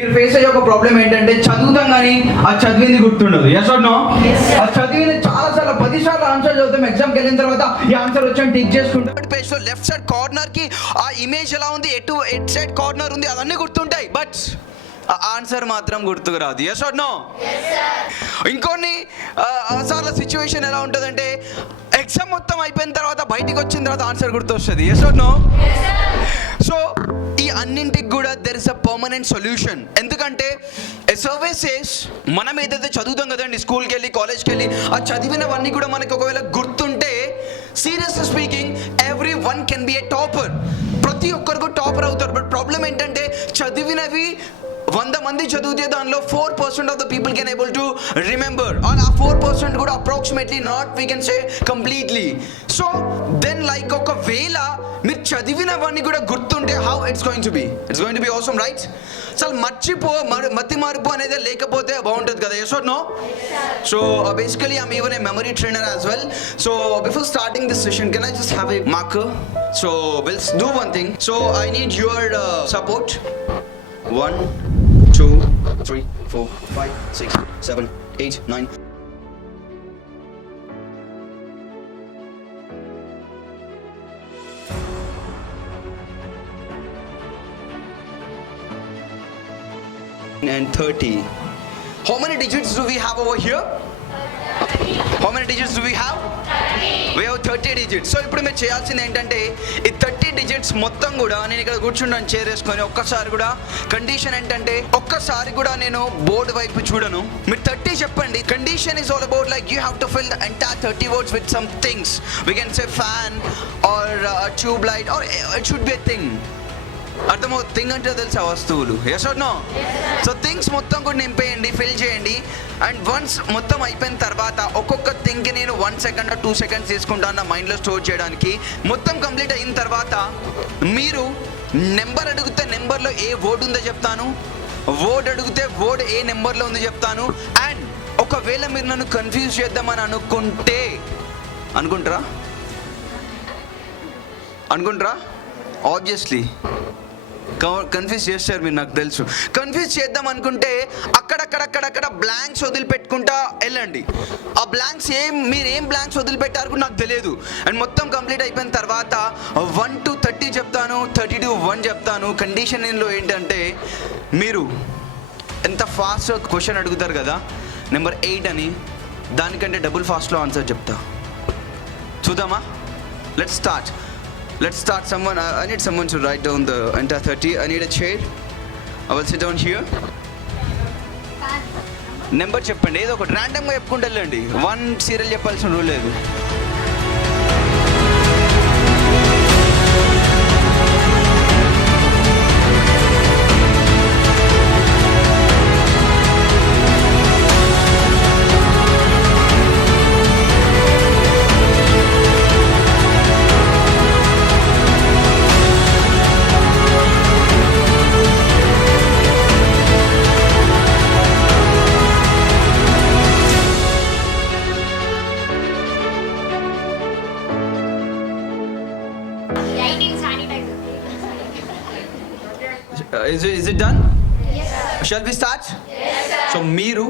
మీరు ఫేస్ అయ్యే ఒక ప్రాబ్లం ఏంటంటే చదువుతాం కానీ ఆ చదివింది గుర్తుండదు. Yes or no? ఆ చదివింది చాలా సార్లు 10 సార్లు ఆన్సర్ చదువుతాం, ఎగ్జామ్కి వెళ్ళిన తర్వాత ఈ ఆన్సర్ వచ్చాను టిక్ చేసుకుంటాం. పేజ్ లో లెఫ్ట్ సైడ్ కార్నర్ కి ఆ ఇమేజ్ ఎలా ఉంది, ఎటు సైడ్ కార్నర్ ఉంది, అవన్నీ గుర్తుంటాయి, బట్ ఆన్సర్ మాత్రం గుర్తుకు రాదు. Yes or no? ఇంకొన్ని సార్లు సిచ్యువేషన్ ఎలా ఉంటుందంటే ఎగ్జామ్ మొత్తం అయిపోయిన తర్వాత బయటికి వచ్చిన తర్వాత ఆన్సర్ గుర్తొస్తుంది. Yes or no? సో ఈ అన్నింటికి కూడా there is a permanent solution. ఎందుకంటే సర్వే సేస్ మనం ఏదైతే చదువుతాం కదండి, స్కూల్కి వెళ్ళి కాలేజ్కి వెళ్ళి ఆ చదివినవన్నీ కూడా మనకి ఒకవేళ గుర్తుంటే, seriously speaking every one can be ఏ టాపర్. ప్రతి ఒక్కరికి టాపర్ అవుతారు. బట్ ప్రాబ్లం ఏంటంటే చదివినవి 100 మంది చదివితే దానిలో 4% of the people can able to remember. ఆ 4% కూడా approximately, not we can say completely. So then like ఒకవేళ మీరు చదివినవన్నీ కూడా గుర్తుంటే how it's going to be awesome, right? అసలు మతి మార్పు అనేది లేకపోతే బాగుంటుంది కదా. Yes or no? So basically I'm even a memory trainer as well. So before starting this session can I just have a marker? So will do one thing. So I need your support. 1 2 3 4 5 6 7 8 9 and 30. How many digits do we have over here? 30. How many digits do we have? 30. We have 30 digits. So ఇప్పుడు మీరు చేయాల్సింది ఏంటంటే ఈ 30 digits మొత్తం కూడా నేను ఇక్కడ కూర్చున్నాను చైర్ వేసుకొని, ఒక్కసారి కూడా కండిషన్ ఏంటంటే ఒక్కసారి కూడా నేను బోర్డు వైపు చూడను. మీరు 30 చెప్పండి. Condition is all about like you have to fill the entire 30 words with some things. We can say fan or a tube light or it should be a thing. అర్థమో థింగ్ అంటే తెలుసా వస్తువులు. Yes or no? So things మొత్తం కూడా నింపేయండి, fill చేయండి. And once మొత్తం అయిపోయిన తర్వాత ఒక్కొక్క థింగ్కి నేను 1 సెకండ్ 2 సెకండ్స్ తీసుకుంటాను నా మైండ్లో స్టోర్ చేయడానికి. మొత్తం కంప్లీట్ అయిన తర్వాత మీరు నెంబర్ అడిగితే నెంబర్లో ఏ వర్డ్ ఉందో చెప్తాను, వర్డ్ అడిగితే వర్డ్ ఏ నెంబర్లో ఉందో చెప్తాను. అండ్ ఒకవేళ మీరు నన్ను కన్ఫ్యూజ్ చేద్దామని అనుకుంటారా ఆబ్వియస్లీ కన్ఫ్యూజ్ చేస్తారు మీరు, నాకు తెలుసు. కన్ఫ్యూజ్ చేద్దాం అనుకుంటే అక్కడక్కడ బ్లాంక్స్ వదిలిపెట్టుకుంటా వెళ్ళండి. ఆ బ్లాంక్స్ మీరు ఏం బ్లాంక్స్ వదిలిపెట్టారు కూడా నాకు తెలియదు. అండ్ మొత్తం కంప్లీట్ అయిపోయిన తర్వాత 1 to 30 చెప్తాను, 30 to 1 చెప్తాను. కండిషన్ ఏంలో ఏంటంటే మీరు ఎంత ఫాస్ట్ క్వశ్చన్ అడుగుతారు కదా నెంబర్ 8 అని, దానికంటే డబుల్ ఫాస్ట్లో ఆన్సర్ చెప్తా. చూద్దామా? Let's start. Someone, I need someone to write down the entire 30. I need a chair. I will sit down here. Number చెప్పండి, ఏదో ఒకటి ర్యాండమ్గా చెప్పుకుంటూ వెళ్ళండి. 1 సీరియల్ చెప్పాల్సిన రూల్ లేదు. Is it done? Yes, sir. Shall we start? Yes, sir. So మీరు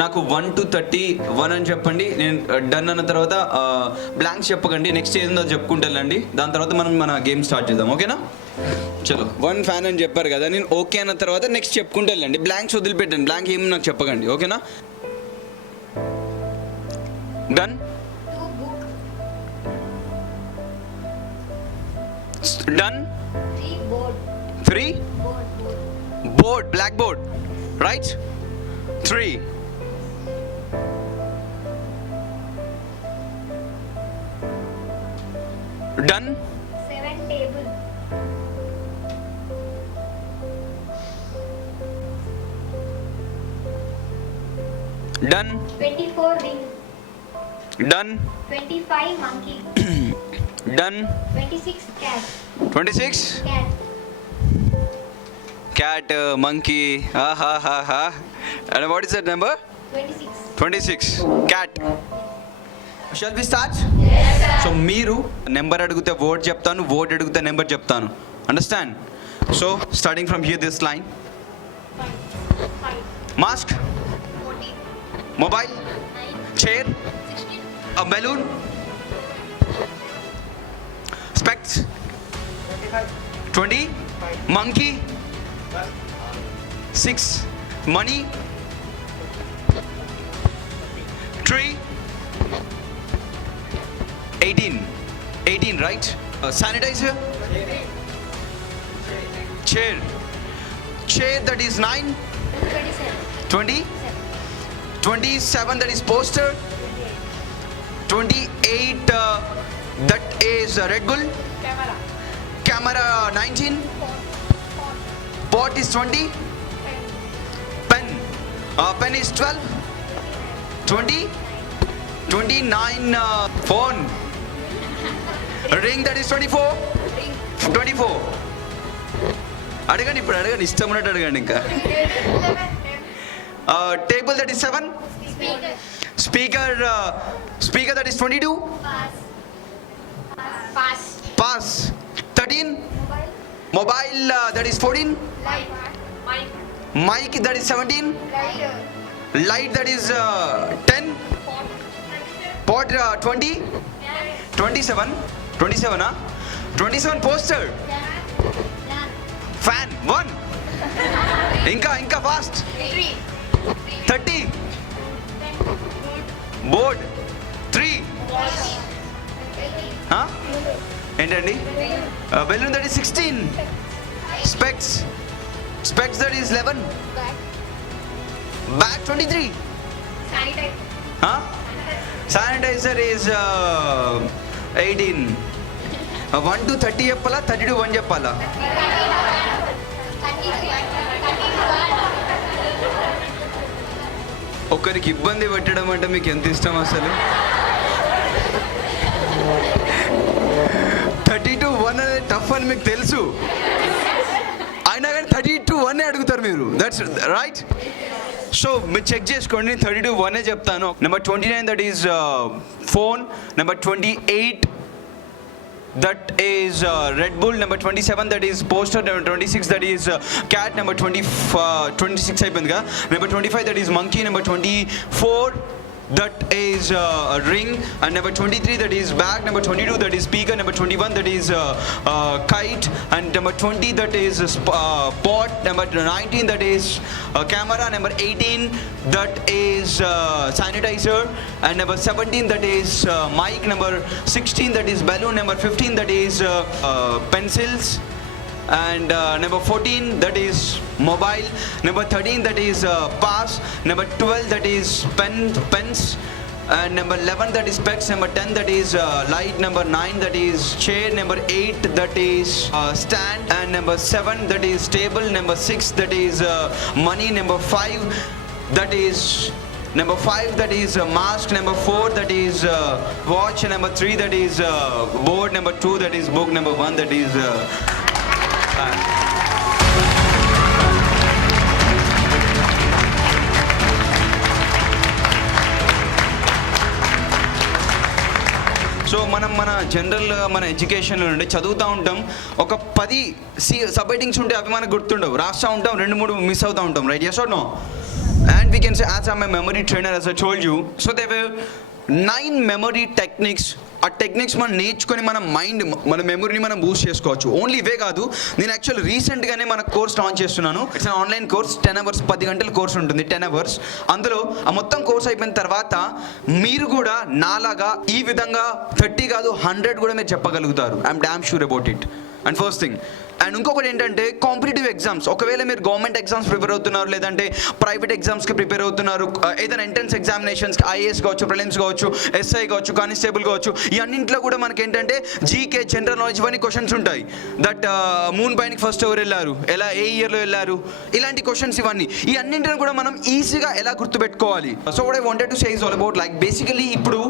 నాకు 1 to 31 అని చెప్పండి. నేను డన్ అన్న తర్వాత బ్లాంక్స్ చెప్పకండి, నెక్స్ట్ ఏదో చెప్పుకుంటూ వెళ్ళండి. దాని తర్వాత మనం మన గేమ్ స్టార్ట్ చేద్దాం, ఓకేనా? చలో 1 ఫ్యాన్ అని చెప్పారు కదా, నేను ఓకే అన్న తర్వాత నెక్స్ట్ చెప్పుకుంటూ వెళ్ళండి. బ్లాంక్స్ వదిలిపెట్టండి, బ్లాంక్ ఏమి నాకు చెప్పకండి, ఓకేనా? Done? Done? 3 board, blackboard, right? 3 done? 7 table. Done? 24 ring. Done? 25 monkey. Done? 26 cat. 26? Cat, monkey, ha. And what is that number? 26. Cat. Shall we start? Yes, sir. So మీరు నెంబర్ అడిగితే వర్డ్ చెప్తాను, వర్డ్ అడిగితే నెంబర్ చెప్తాను. Understand? So starting from here, this line. Mask, mobile, chair, balloon, specs, 20, monkey, 6, money, tree, 18 right? Sanitizer, chair that is 9, 20, 27 that is poster, 28 that is Red Bull, camera 19, pot is 20, pen is 12, 20, 29 phone, ring that is 24, అడగండి ఇప్పుడు అడగండి, ఇష్టం ఉన్నట్టు అడగండి. ఇంకా table that is 7, speaker that is 22, pass 13, mobile that is 14, mike that is 17, light that is 10, pot 20, 27 poster, fan 1, ఇంకా fast 30, board 3, ఏంటండి balloon that is 16, specs that is 11, bag 23, sanitiser is 18. 1 to 30 చెప్పాలా, 30 to 1 చెప్పాలా? ఒకరికి ఇబ్బంది పెట్టడం అంటే మీకు ఎంత ఇష్టం అసలు? 30 to 1 అనేది టఫ్ అని మీకు తెలుసు, అయినా కానీ 30 to 1 అడుగుతారు మీరు. That's right. సో మీరు చెక్ చేసుకోండి, 30 to 1 చెప్తాను. నెంబర్ 29 that is phone, number 28 that is Red Bull, number 27 that is poster, number 26 that is cat, number 26 అయిపోయింది కదా, number 25 that is monkey, number 24 that is ring, and number 23 that is bag, number 22 that is speaker, number 21 that is kite, and number 20 that is pot, number 19 that is camera, number 18 that is sanitizer, and number 17 that is mic, number 16 that is balloon, number 15 that is pencils, and number 14 that is mobile, number 13 that is pass, number 12 that is pens, and number 11 that is specs, number 10 that is light, number 9 that is chair, number 8 that is stand, and number 7 that is table, number 6 that is money, number 5 that is mask, number 4 that is watch, number 3 that is board, number 2 that is book, number 1 that is so మన జనరల్గా మన ఎడ్యుకేషన్లో నుండి చదువుతూ ఉంటాం, ఒక 10 sub headings ఉంటే అవి మనకు గుర్తుండవు, రాస్తూ ఉంటాం, 2-3 మిస్ అవుతూ ఉంటాం. Right? yes or no? And we can say, as I'm a memory trainer, as I told you, so there were 9 memory techniques. ఆ టెక్నిక్స్ మనం నేర్చుకొని మన మైండ్, మన మెమరీని మనం బూస్ట్ చేసుకోవచ్చు. ఓన్లీ ఇవే కాదు, నేను యాక్చువల్ రీసెంట్గానే మన కోర్స్ లాంచ్ చేస్తున్నాను. ఇట్స్ అన్ ఆన్లైన్ కోర్స్, 10 hours 10 గంటల కోర్స్ ఉంటుంది, 10 hours. అందులో ఆ మొత్తం కోర్స్ అయిపోయిన తర్వాత మీరు కూడా నాలాగా ఈ విధంగా 30 కాదు 100 కూడా మీరు చెప్పగలుగుతారు. I'm damn sure about it. And first thing, and ఇంకొకటి ఏంటంటే కాంపిటేటివ్ ఎగ్జామ్స్, ఒకవేళ మీరు గవర్నమెంట్ ఎగ్జామ్స్ ప్రిపేర్ అవుతున్నారు, లేదంటే ప్రైవేట్ ఎగ్జామ్స్కి ప్రిపేర్ అవుతున్నారు, ఏదైనా ఎంట్రన్స్ ఎగ్జామినేషన్స్కి ఐఏఎస్ కావచ్చు, ప్రిలిమ్స్ కావచ్చు, ఎస్ఐ కావచ్చు, కానిస్టేబుల్ కావచ్చు, ఈ అన్నింటిలో కూడా మనకి ఏంటంటే జీకే, జనరల్ నాలెడ్జ్ ఇవన్నీ క్వశ్చన్స్ ఉంటాయి. దట్ మూన్ పైనకి ఫస్ట్ ఎవరు వెళ్ళారు, ఎలా ఏ ఇయర్లో వెళ్ళారు, ఇలాంటి క్వశ్చన్స్ ఇవన్నీ. ఈ అన్నింటిని కూడా మనం ఈజీగా ఎలా గుర్తుపెట్టుకోవాలి. So what I wanted to say is all about like basically ఇప్పుడు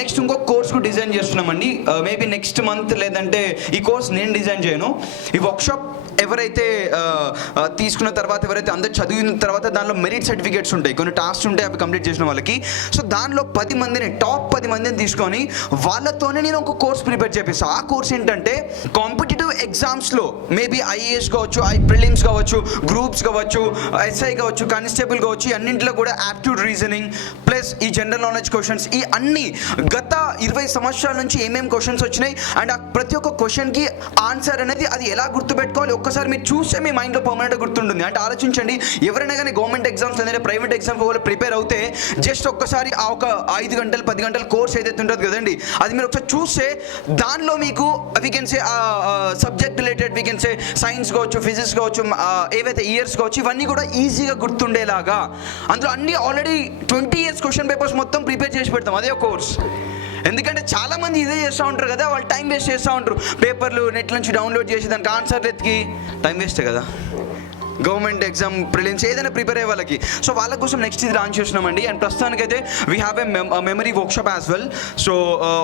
నెక్స్ట్ ఇంకొక కోర్స్కు డిజైన్ చేస్తున్నామండి. మేబీ నెక్స్ట్ మంత్, లేదంటే ఈ కోర్స్ నేను డిజైన్ చేయను, ఈ వర్క్షాప్ ఎవరైతే తీసుకున్న తర్వాత ఎవరైతే అందరు చదివిన తర్వాత దానిలో మెరిట్ సర్టిఫికేట్స్ ఉంటాయి, కొన్ని టాస్క్స్ ఉంటాయి, అవి కంప్లీట్ చేసిన వాళ్ళకి. సో దానిలో 10 మందిని, టాప్ 10 మందిని తీసుకొని వాళ్ళతోనే నేను ఒక కోర్స్ ప్రిపేర్ చేపిస్తాను. ఆ కోర్స్ ఏంటంటే కాంపిటేటివ్ ఎగ్జామ్స్లో మేబీ ఐఏఎస్ కావచ్చు, ప్రిలిమ్స్ కావచ్చు, గ్రూప్స్ కావచ్చు, ఎస్ఐ కావచ్చు, కానిస్టేబుల్ కావచ్చు, ఈ అన్నింటిలో కూడా యాప్ట్యూడ్ రీజనింగ్ ప్లస్ ఈ జనరల్ నాలెడ్జ్ క్వశ్చన్స్, ఈ అన్ని గత 20 సంవత్సరాల నుంచి ఏమేమి క్వశ్చన్స్ వచ్చినాయి అండ్ ప్రతి ఒక్క క్వశ్చన్కి ఆన్సర్ అనేది అది ఎలా గుర్తుపెట్టుకోవాలి ఒక్కసారి మీరు చూస్తే మీ మైండ్లో పర్మనెంట్గా గుర్తుంటుంది. అంటే ఆలోచించండి, ఎవరైనా కానీ గవర్నమెంట్ ఎగ్జామ్స్ లేదా ప్రైవేట్ ఎగ్జామ్స్ వాళ్ళు ప్రిపేర్ అవుతే జస్ట్ ఒక్కసారి ఆ ఒక 5 గంటలు 10 గంటల కోర్స్ ఏదైతే ఉంటుందో కదండి, అది మీరు ఒకసారి చూస్తే దానిలో మీకు we can say subject related, we can సే సైన్స్ కావచ్చు, ఫిజిక్స్ కావచ్చు, ఏవైతే ఇయర్స్ కావచ్చు, ఇవన్నీ కూడా ఈజీగా గుర్తుండేలాగా అందులో అన్ని ఆల్రెడీ 20 years క్వశ్చన్ పేపర్స్ మొత్తం ప్రిపేర్ చేసి పెడతాం. అదే కోర్స్. ఎందుకంటే చాలామంది ఇదే చేస్తూ ఉంటారు కదా, వాళ్ళు టైం వేస్ట్ చేస్తూ ఉంటారు. పేపర్లు నెట్ నుంచి డౌన్లోడ్ చేసి దానికి ఆన్సర్లు ఎత్తికి టైం వేస్టే కదా. గవర్నమెంట్ ఎగ్జామ్ ప్రిలిమ్స్ ఏదైనా ప్రిపేర్ అయ్యే వాళ్ళకి. సో వాళ్ళ కోసం నెక్స్ట్ ఇది లాంచ్ చేస్తున్నామండి. అండ్ ప్రస్తుతానికైతే we have a memory workshop as well. So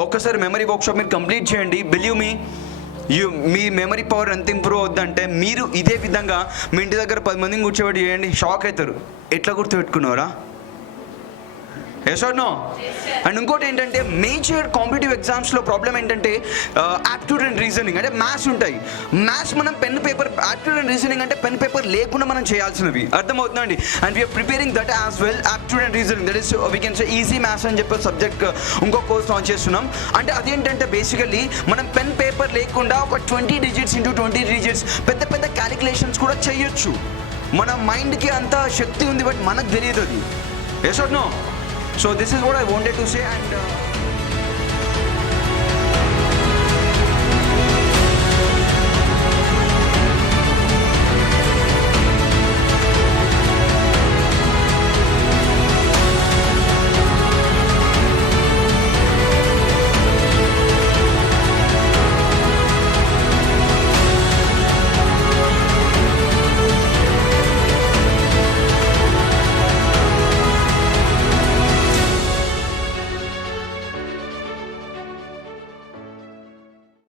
ఒక్కసారి మెమరీ వర్క్షాప్ మీరు కంప్లీట్ చేయండి. బిలీవ్ మీ మెమరీ పవర్ ఎంత ఇంప్రూవ్ అవుద్దంటే మీరు ఇదే విధంగా మీ ఇంటి దగ్గర 10 మందిని కూర్చోబెట్టి చేయండి, షాక్ అవుతారు. ఎట్లా గుర్తుపెట్టుకున్నారా? Yes or no? అండ్ ఇంకోటి ఏంటంటే మేజర్ కాంపిటేటివ్ ఎగ్జామ్స్లో ప్రాబ్లం ఏంటంటే యాప్ట్యూడ్ అండ్ రీజనింగ్, అంటే మ్యాథ్స్ ఉంటాయి. మ్యాథ్స్ మనం pen paper, aptitude and reasoning అంటే పెన్ పేపర్ లేకుండా మనం చేయాల్సినవి, అర్థమవుతుందండి. And we are preparing that as well, aptitude and reasoning, that is we can say easy maths అని చెప్పి సబ్జెక్ట్ ఇంకో కోర్స్ లాంచ్ చేస్తున్నాం. అంటే అదేంటంటే బేసికల్లీ మనం పెన్ పేపర్ లేకుండా ఒక 20 digits into 20 digits పెద్ద పెద్ద క్యాలిక్యులేషన్స్ కూడా చేయొచ్చు. మన మైండ్కి అంత శక్తి ఉంది, బట్ మనకు తెలియదు అది. Yes or no? So this is what I wanted to say, and